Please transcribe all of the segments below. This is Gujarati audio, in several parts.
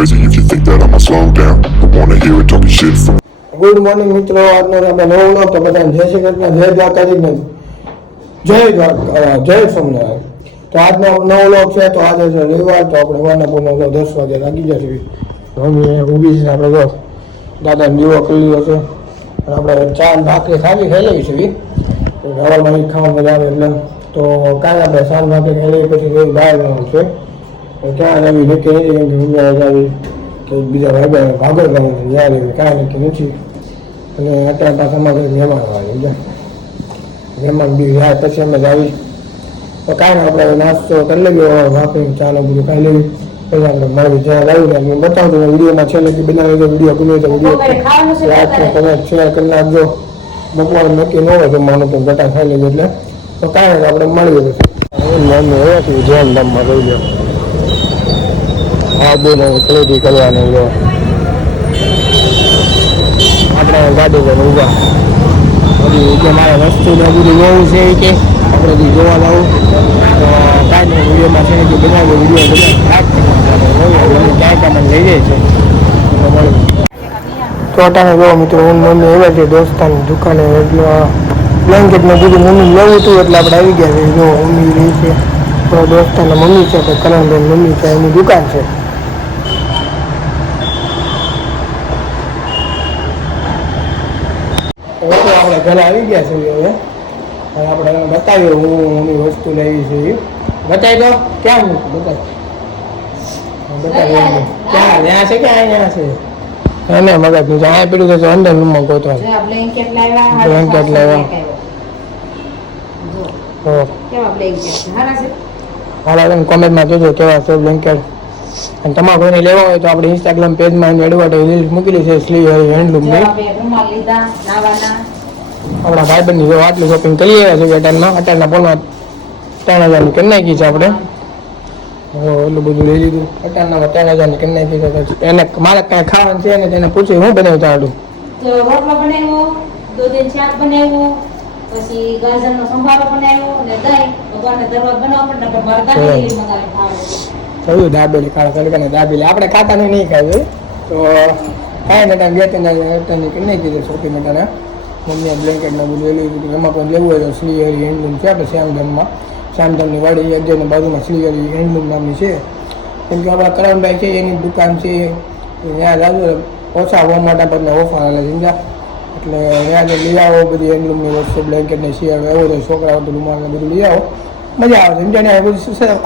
crazy if you think that I'ma slow down. Don't wanna hear it talking shit from. Good morning મિત્રો, આજનો આપણે નવો વ્લોગ તો બધાને જય શ્રી કૃષ્ણ, જય દ્વારકાધીશ નથી, જય સોમનાથ. તો આજનો નવો વ્લોગ છે. તો આજે છે રવિવાર, તો આપણે વાનાપુરમાં તો 10 વાગે લાગી જશે. મમ્મી ઊભી છે, આપણે જો દાદાને દીવો કરી લીધો છે. આપણે ચા ભાખરી ખાલી ખાઈ લેવી છે. હવામાં ખાવા મજા આવે એટલે તો કાલે આપણે શાક ભાખરી ખાઈ લેવી, પછી રોજ બહાર જવાનું છે. ક્યાં આવી નક્કી નથી, કેમ કે ઉમેરા આવી કે બીજા ભાઈ ભાગો કરવાનું છે, ત્યાં આવી કાંઈ નક્કી નથી. અને અત્યારે પાછા અમારે મહેમાન આવે છે, મહેમાન બી જાય પછી અમે જ આવી. તો કાંઈ આપણે નાસ્તો કરી લઈએ, ભાખરી ચાલો બધું ખાઈ લેવી, પછી આપણે મળવી જ્યાં લાવીને હું બતાવજો. વિડીયોમાં છેલ્લેથી બનાવી દો, વિડીયો ગમે તો વિડીયો તમે શેર કરી નાખજો. બપોર નક્કી ન હોય જમવાનું તો બટા ખાઈ લેજો એટલે. તો કાંઈ આપણે મળીએ પછી મમ્મી એવાથી જેમ દમમાં કહી દો હા બોલો ખરીદી કરવાની જો આપણે ગાડી પર ઊભા હજી કે મારે વસ્તુને બધું જોવું છે કે આપણે હજી જોવા જવું. તો કાંઈ નહીં, વિડીયોમાં છે કે બનાવી વિડીયો બધા ક્યાંક મને લઈ જાય છે મળી. તો અટાણે જો મિત્રો હું મમ્મી એવા છે દોસ્તાની દુકાને, એટલે બ્લેન્કેટને બધું મમ્મી લેવું હતું એટલે આપણે આવી ગયા છે. જો મમ્મી રહી છે, થોડા દોસ્તાના મમ્મી છે, તો કરણબેન મમ્મી છે, એની દુકાન છે. આપણે ઘરે આવી ગયા છે હવે આપણે બતાવ્યો હું વસ્તુ લેવી છે. બતાવી દો ક્યાં બતાવી ક્યાં ત્યાં છે કે અહીંયા છે એને મગજ નું અહીંયા પેલું કે અંદર રૂમમાં ગોતવા બ્લેન્કેટ લાવ્યા. હાલા કોમેન્ટમાં જોજો કેવા છે બ્લેન્કેટ. અને તમારા કોઈને લેવા હોય તો આપણે ઇન્સ્ટાગ્રામ પેજમાં એની એડવર્ટાઈઝ મૂકેલી છે શ્રી હેન્ડલૂમની. આપણા ભાઈબંધની જો આટલી શોપિંગ કરી આવ્યા છે અટાણમાં. અટાણના પોણા 3000ની કરી નાખી છે આપણે. એટલું બધું લઈ લીધું. અટાણના 3000ની કરી નાખી છે. એને મારે કાંઈ ખાવાનું છે ને તેને પૂછ્યું હું બનાવ્યું તાડું રોટલો બનાવ્યો, દૂધીનું શાક બનાવ્યું, પછી ગાજરનો સંભારો બનાવ્યો અને દહીં. ભગવાનને દરવાજ બનાવવા પડે આપણે દાબેલી મંગાવી ખાવાનું થયું. દાબેલી કાળા તડકાને દાબેલી આપણે ખાતાની નહીં ખાય. તો કાંઈ નટા બે ત્રણ કરી નાખી છે શોપિંગ અટાણે. મમ્મીએ બ્લેન્કેટને બધું લઈ લીધું. એમાં પણ લેવું હોય તો શ્રીહરી હેન્ડલૂમ છે આપણે શ્યામધામની વાડી એકજણની બાજુમાં શ્રીહરી હેન્ડલૂમ નામની છે. કેમ કે આપણા કરણભાઈ છે એની દુકાન છે, ત્યાં જાજો ઓછા હોવા માટે આપણને ઓફર આવે સમજા. એટલે ત્યાં લઈ આવો બધી હેન્ડલૂમની વસ્તુ, બ્લેન્કેટને શિયાળ એવો તો છોકરાઓ તો રૂમાલને બધું લઈ આવો, મજા આવે સમજાને. આ બધું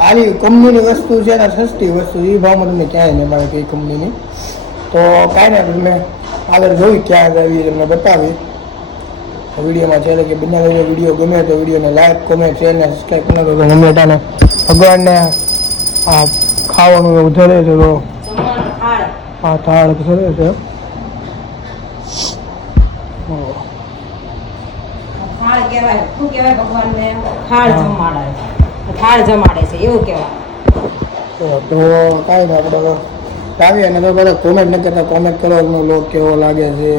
આવી કંપનીની વસ્તુ છે ને, સસ્તી વસ્તુ એ ભાવમાં તમને ક્યાંય નહીં મળે કઈ કંપનીની. તો કાંઈ નહીં, તમે આગળ જોઈ ક્યાં આવી તમને બતાવી વિડીયોમાં છે કે બનાવેલો વિડીયો ગમે તો વિડીયોને લાઈક કોમેન્ટ શેર ને સબસ્ક્રાઈબ કરી નાખો. ગમેટાને ભગવાનને આ ખાવાનું એવું ધરે છે તો આ થાળ ધરે છે. તો કાંઈ ને આપણે આવીએ ને તો બધા કોમેન્ટ ન કરતા કોમેન્ટ કરો લોક કેવો લાગે છે,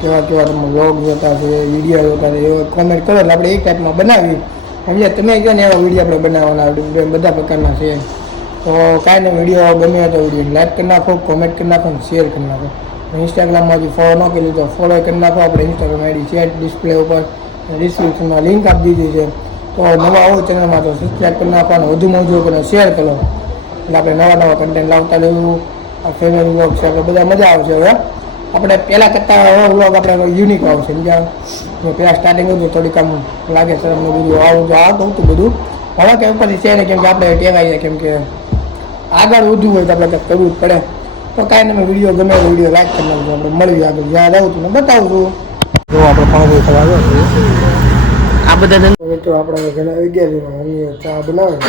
કેવા કેવા તમે વ્લોગ જોતા છે, વિડીયો જોતા છે, એવો કોમેન્ટ કરો એટલે આપણે એક ટાઈપમાં બનાવી સમજ્યા. તમે કહો ને એવા વિડીયો આપણે બનાવવાના બધા પ્રકારના છે. તો કાંઈ નહીં, વિડીયો ગમે તો વિડીયો લાઈક કરી નાખો, કોમેન્ટ કરી નાખો અને શેર કરી નાખો. ઇન્સ્ટાગ્રામમાં હજી ફોલો ન કરી તો ફોલો કરી નાખો. આપણે ઇન્સ્ટાગ્રામ આઈડી છે ડિસ્પ્લે ઉપર, ડિસ્ક્રિપ્શનમાં લિંક આપી દીધી છે. તો નવા આવો ચેનલમાં તો સબસ્ક્રાઈબ કરી નાખો અને વધુમાં વધુ કરીને શેર કરો એટલે આપણે નવા કન્ટેન્ટ લાવતા રહેવું. આ ફેમિલી વ્લોગ છે આપણે બધા મજા આવશે. હવે આપણે પહેલાં કરતાં વ્લોગ આપણે યુનિક આવશે સમજ્યા. પહેલાં સ્ટાર્ટિંગ હતું થોડીક આમ લાગે સર અમને બધું આવતું હતું બધું. હવે કંઈ ઉપરથી છે ને, કેમ કે આપણે ટેવાઈએ, કેમ કે આગળ વધુ હોય તો આપણે કંઈક કરવું જ પડે. તો કાંઈ નહીં, વિડીયો ગમે તો વિડીયો લાઈક કરી નાખજો. આપણે મળીએ આગળ જ્યાં આવું છું બતાવું છું. જો આપણે પાણી ખાવા આવ્યો આ બધા મિત્રો આપણે ઘરે આવી ગયા છે. મમ્મીએ ચા બનાવે છે,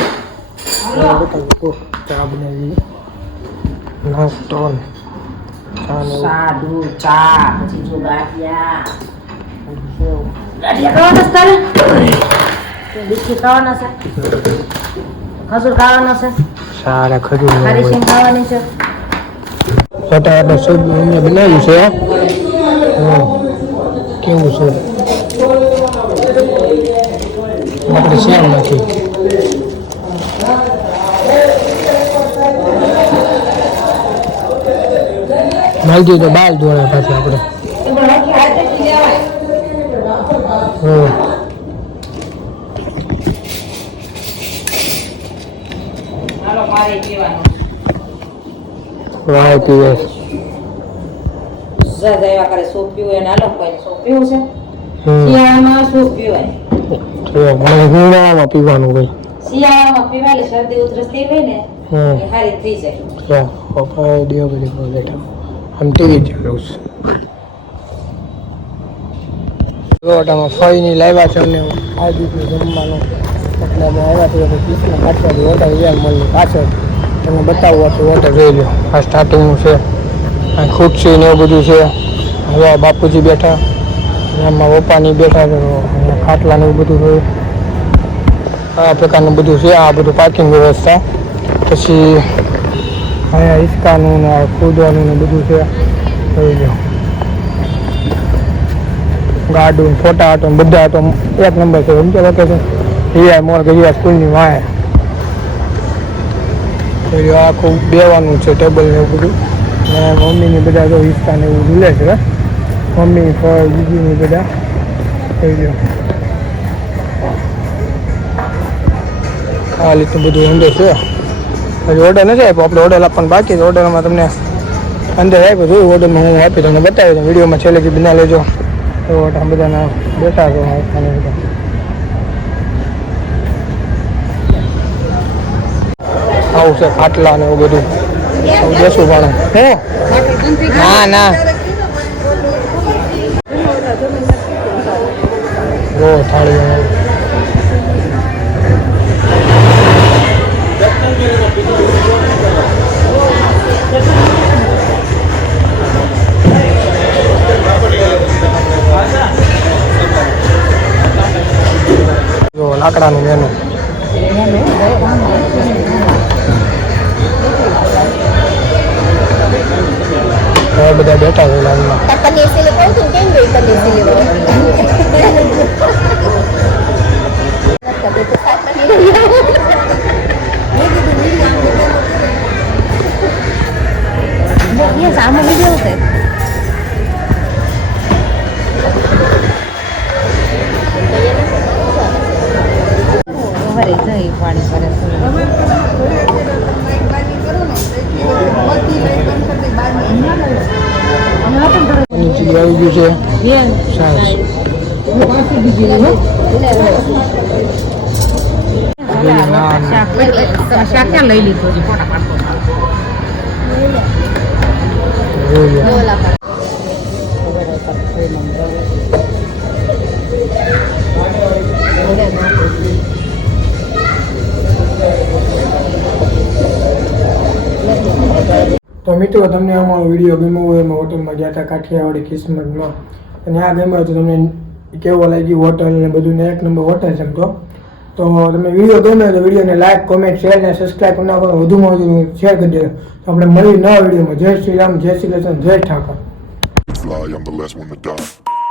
બતાવું ચા બનાવી નાસ્તો સાદું ચા, પછી જો ગાંઠિયા ખાવાના છે, બિસ્કિટ ખાવાના છે, ખજૂર ખાવાના છે, સારા ખજૂર ખારી સિંગ ખાવાની છે. આપણે સૂપ મમ્મીએ બનાવ્યું છે. કેવું છે આપણે શેર નાખી હલ્દી તો બાલ ધોળા પાછા આપણે હાલો મારે પીવાનું વાહ પીવે એવા કરે સૂપ પીવું એને હાલો કોઈ સૂપ પીવું છે શિયાળામાં સૂપ પીવાય મને ઉનાળામાં પીવાનું હોય શિયાળામાં પીવાય એટલે શરદી ઉધરસ થઈ હોય ને એ સારી થઈ જાય દિયો બધી બેઠા આમ ટીવી ચાલુ છે રોટામાં ફળીની લાવ્યા છે અમને આ દીધું જમવાનું એટલે અમે આવ્યા છીએ પીસને કાઢવાથી હોટલ રહ્યા મળીને પાછળ તમને બતાવવું હતું હોટલ જોઈ લો આ સ્ટાર્ટિંગનું છે આ ખુરશી ને એવું બધું છે હવે બાપુજી બેઠા આમાં પપ્પાની બેઠા છે ખાટલા ને એવું બધું હોય આ પ્રકારનું બધું છે આ બધું પાર્કિંગ વ્યવસ્થા પછી અહીંયા હિંચકાનું ને કૂદવાનું ને બધું છે જોઈ લો ગાર્ડન ફોટા આટો બધા આટો એક નંબર છે સમજો કે છે રિયા મોર ગયા સ્કૂલની વાંહે આખું બેવાનું છે ટેબલ ને એવું બધું ને મમ્મીની બધા જો હિંચકા ને એવું ઝૂલે છે મમ્મી દીદીની બધા જોઈ લો આ લીધું બધું અંદર છે હજી ઓર્ડર નથી આપ્યો આપણે ઓર્ડર આપવાનું બાકી છે ઓર્ડરમાં તમને અંદર આપ્યો જોયું ઓર્ડરમાં હું આપી તમને બતાવી દઉં વિડીયોમાં છેલ્લેથી બના લેજો તો આ બધાના બેઠા છો અને બધા આવું છે ખાટલા ને એવું બધું આવું બેસું પણ હું ના ના જો થાળી જો લાકડાનું મેનુ બધા બેઠા છે લાઈનમાં પનીર ચીલી કહું છું કેમ ગઈ પનીર ચીલી ये सामने वीडियो है भरे जई पानी भरे નીચે આવી ગયું છે સાસ શાક ક્યાં લઈ લીધું છે ફોટા પાડતો તો મિત્રો તમને અમારો વિડીયો ગમ્યો હોય એમાં હોટલમાં ગયા હતા કાઠિયાવાડી કિસ્મતમાં અને આ ગમ્યો તો તમને કેવો લાગી હોટલ ને બધું ને એક નંબર હોટલ છે તો તમે વિડીયો ગમ્યો તો વિડીયોને લાઈક કોમેન્ટ શેર ને સબસ્ક્રાઈબ કરી નાખો વધુમાં વધુ શેર કરી દેજો તો આપણે મળી નવા વિડીયોમાં જય શ્રી રામ જય શ્રી કૃષ્ણ જય Thakar Fly, I'm the last one to die.